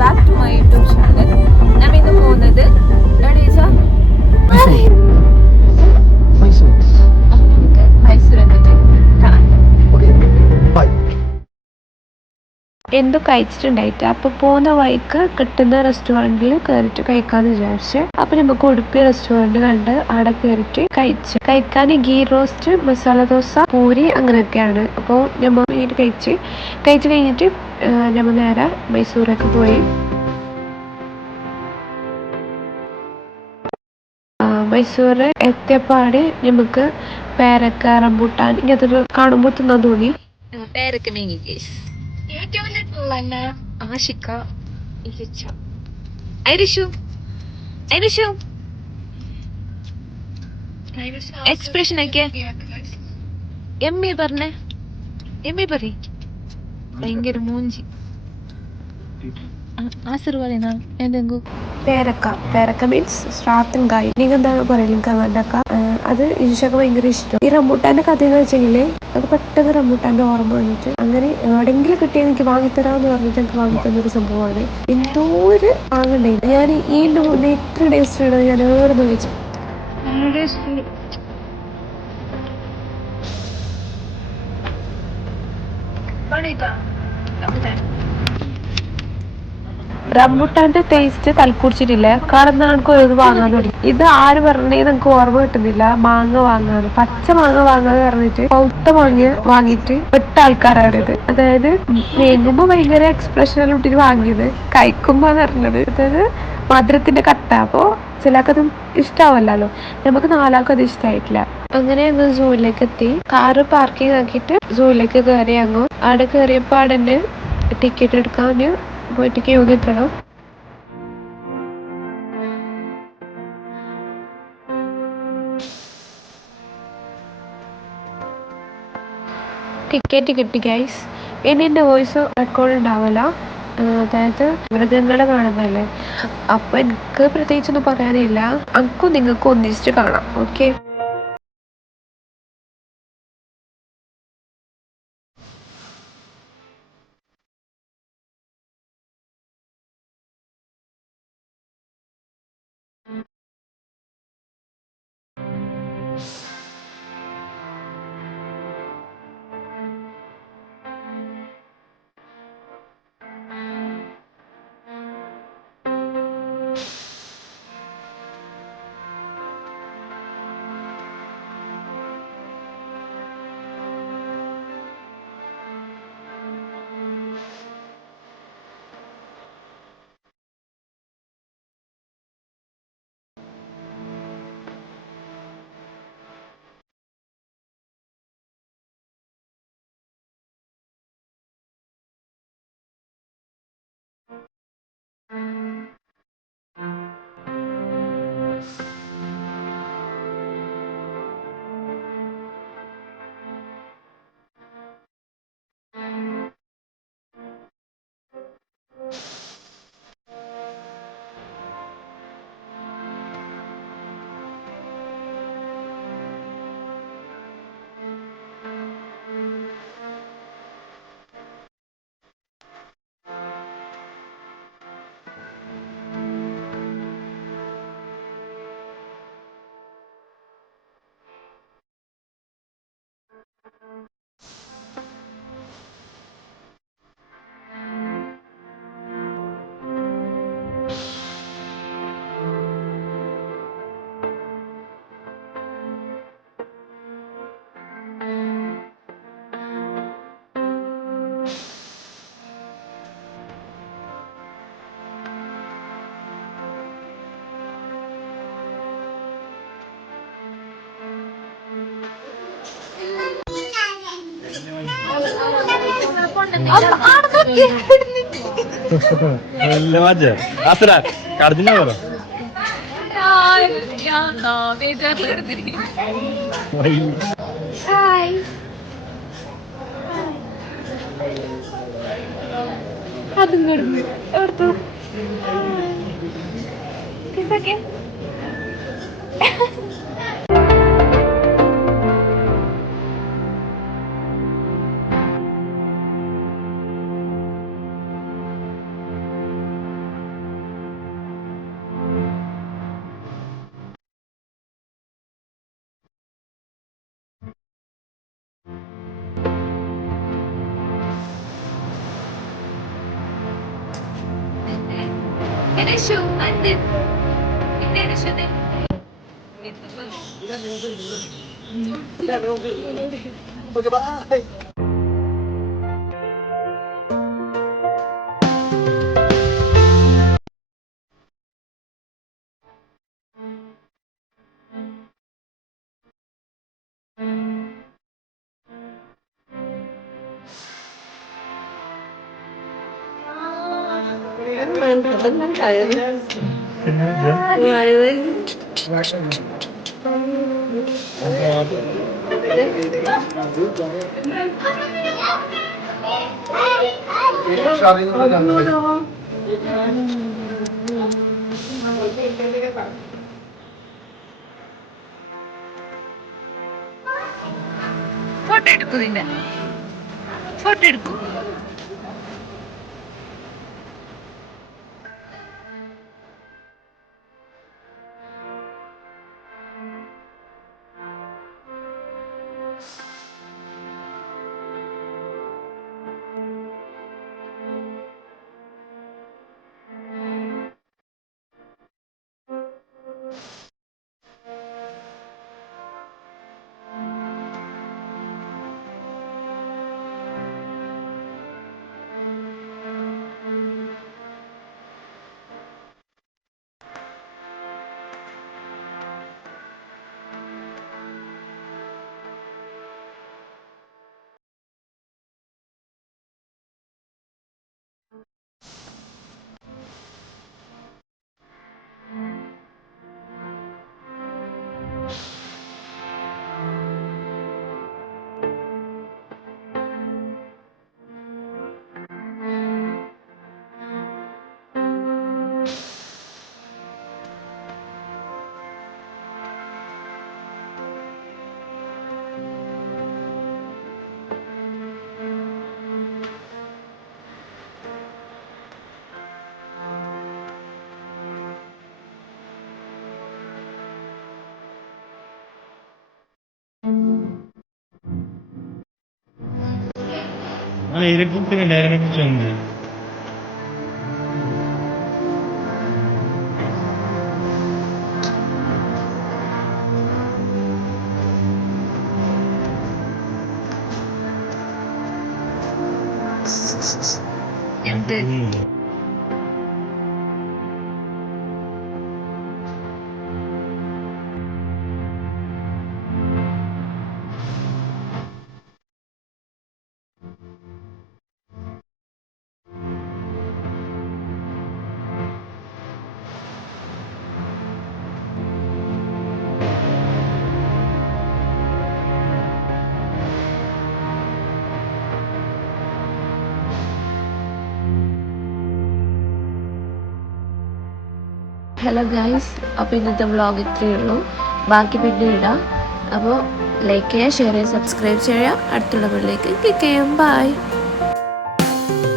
Back to my YouTube channel. ഞാൻ ഇന്ന് പോകുന്നത് മൈസൂർ എന്തോ കഴിച്ചിട്ടുണ്ടായിട്ട് അപ്പൊ പോകുന്ന വഴിക്ക് കിട്ടുന്ന റെസ്റ്റോറൻറ്റിൽ കയറിയിട്ട് കഴിക്കാന്ന് വിചാരിച്ച്. അപ്പൊ നമുക്ക് ഉടുപ്പി റെസ്റ്റോറൻറ്റ് കണ്ട് അവിടെ കയറിയിട്ട് കഴിക്കാൻ ഗീ റോസ്റ്റ്, മസാല ദോശ, പൂരി അങ്ങനെയൊക്കെയാണ്. അപ്പോൾ നമ്മൾ കഴിച്ച് കഴിഞ്ഞിട്ട് നമ്മൾ നേരെ മൈസൂരൊക്കെ പോയി. മൈസൂർ എത്തിയപ്പാട് നമുക്ക് പേരക്ക, റംബൂട്ടാൻ ഇങ്ങനത്തെ കാണുമ്പോൾ തിന്നാൻ തോന്നി. പേരക്ക മേങ്ങി കേസ് ആഷിക്ക ഐറിഷു എക്സ്പ്രഷൻ ഒക്കെ എമ്മി പറഞ്ഞേ, എമ്മി പറ. ഭയങ്കര മൂഞ്ചി ആശീർവാദ പേരക്ക മീൻസ് സ്ട്രാത്തൻകായ്. നിങ്ങൾ എന്താണ് പറയലും കമന്റൊക്കെ. അത് ഇൻഷൊക്കെ ഭയങ്കര ഇഷ്ടം. ഈ റംബൂട്ടാന്റെ കഥ എന്ന് വെച്ചെങ്കിൽ അത് പെട്ടെന്ന് റംബൂട്ടാന്റെ ഓർമ്മ വന്നിട്ട് അങ്ങനെ എവിടെയെങ്കിലും കിട്ടിയാൽ എനിക്ക് വാങ്ങിത്തരാന്ന് പറഞ്ഞിട്ട് എനിക്ക് വാങ്ങിത്തന്നൊരു സംഭവമാണ്. എന്തോ ഒരു വാങ്ങണ്ടേ. ഞാൻ ഈ ഇത്ര ടേസ്റ്റ് ആണ് ഞാൻ ഏറെ വെച്ചു. റംബുട്ടാന്റെ ടേസ്റ്റ് തലക്കുടിച്ചിട്ടില്ല. കാരണം നമുക്ക് ഇത് വാങ്ങാൻ തുടങ്ങി. ഇത് ആര് പറഞ്ഞേ നമുക്ക് ഓർമ്മ കിട്ടുന്നില്ല. മാങ്ങ വാങ്ങാറ്, പച്ച മാങ്ങ വാങ്ങാന്ന് പറഞ്ഞിട്ട് പൗത്ത മാങ്ങ വാങ്ങിയിട്ട് പെട്ട ആൾക്കാരാണ് ഇത്. അതായത് വേങ്ങുമ്പോ ഭയങ്കര എക്സ്പ്രഷൻ ഇട്ടിട്ട് വാങ്ങിയത്, കഴിക്കുമ്പോന്ന് പറഞ്ഞത് അതായത് മധുരത്തിന്റെ കട്ട. അപ്പോ ചിലർക്കത് ഇഷ്ടാവല്ലോ. നമുക്ക് നാലാൾക്കും അത് ഇഷ്ടമായിട്ടില്ല. അങ്ങനെ ഞങ്ങൾ സൂവിലേക്ക് എത്തി. കാറ് പാർക്കിംഗ് ആക്കിയിട്ട് സൂവിലേക്ക് കയറി. അവിടെ കയറിയപ്പോ അവിടെ ടിക്കറ്റ് എടുക്കാൻ പോയിട്ട് ക്യൂ നിൽക്കണം. ടിക്കറ്റ് കിട്ടി ഗൈസ്. ഇനി എൻ്റെ വോയിസ് റെക്കോർഡ് ഉണ്ടാവില്ല. അതായത് മൃഗങ്ങളെ കാണുന്നതല്ലേ. അപ്പൊ എനിക്ക് പ്രത്യേകിച്ചൊന്നും പറയാനില്ല. എനിക്കും നിങ്ങൾക്കും ഒന്നിച്ചിട്ട് കാണാം. ഓക്കെ. അതും കിടന്ന് ഓർത്തു. Okay, bye. ഫോട്ടോ എടുക്കൂ നിന്നെ ഫോട്ടോ എടുക്കൂ ഇരക്കും ഡയറക്റ്റ് ചെന്ന് എന്ത് ഹലോ ഗൈസ്, അപ്പോൾ ഇന്നത്തെ വ്ളോഗ് ഇത്രയേ ഉള്ളൂ. ബാക്കി പിന്നെ ഇടാം. അപ്പോൾ ലൈക്ക് ചെയ്യുക, ഷെയർ ചെയ്യുക, സബ്സ്ക്രൈബ് ചെയ്യുക. അടുത്തുള്ള വീട്ടിലേക്ക് ക്ലിക്ക് ചെയ്യാം. ബൈ.